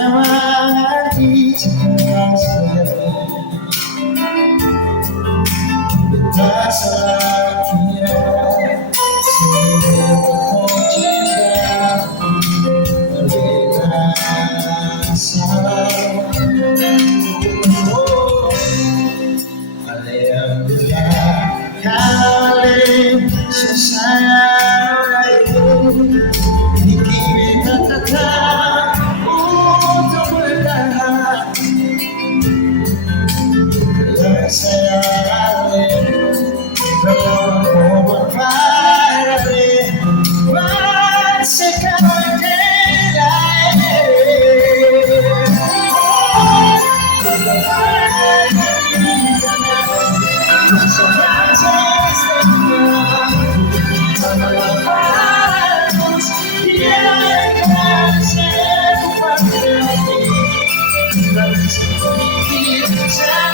semangat di tak salah kira seluruh cinta berbeda salah. Alhamdulillah kali susah dikirim kata untuk bertahan. Saya belum berpikir sekarang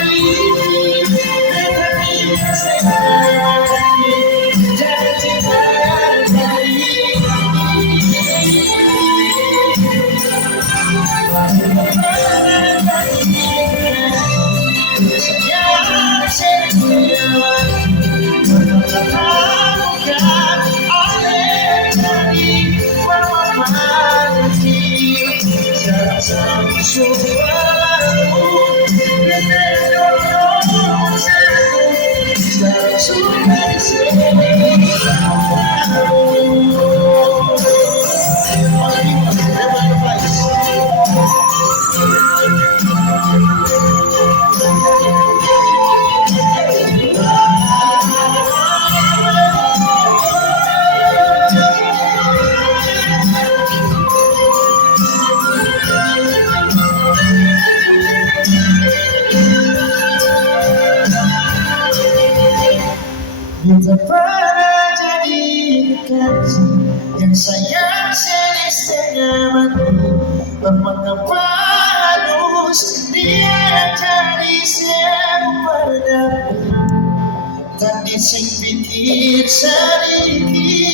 kita pernah jadi kekasih yang sayang setengah mati. Mengapa harus dia jadi sempurna? Tadi sing pikir sedikit